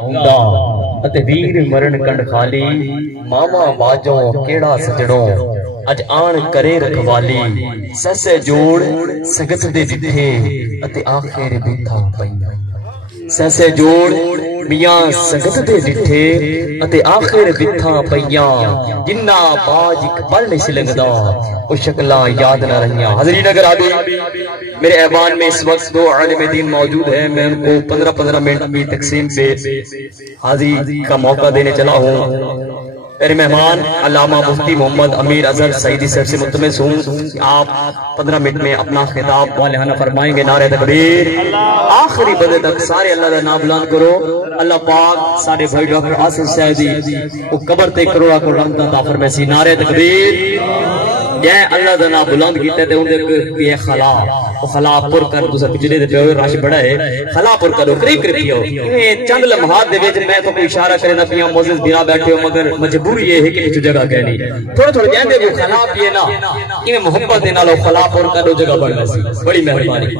آؤندا اتے ویر مرن کنڈ خالی ماما باجوں کیڑا سجڑوں اج آن کرے رکھوالی سسے جوڑ سگت دے جتھے اتے آخر بیٹھا پئیاں سسے جوڑ میاں سگت دے جتھے اتے آخر بیٹھا پئیاں جنہ باج اک پل نہیں سلنگدا وہ شکلاں یاد نہ رہیاں۔ حضرین اگر آگے میرے ایوان میں اس وقت دو عالم دین موجود ہیں، میں ان کو 15-15 منٹ کی تقسیم سے حاضری کا موقع دینے چلا ہوں۔ میرے مہمان علامہ مفتی محمد امیر اظہر سعیدی صاحب سے ملتمس ہوں کہ آپ 15 منٹ میں اپنا خطاب والہانہ فرمائیں گے۔ نعرہ تکبیر، آخری بدے تک سارے اللہ دا نام بلند کرو۔ اللہ پاک سارے بھائی ڈاکٹر آصف صاحبی وہ قبر تے کروڑا کو رحمت عطا فرمائے۔ نعرہ تکبیر، یہ اللہ دا نام بلند کیتے تے اندر کوئی خلا وہ خلا پر کر دوسرا پچھلے دے پہ رش بڑا ہے خلا پر کرو قریب قریب پیو۔ یہ چند لمحات دے وچ میں تو کوئی اشارہ کرے نہ پیاں موزز بنا بیٹھے ہو، مگر مجبوری یہ ہے کہ کچھ جگہ کہنی تھوڑا تھوڑا جاندے وہ خلا پیے نا، یہ محبت دے نالو خلا پر کرو جگہ بڑھ ویسی۔ بڑی مہربانی۔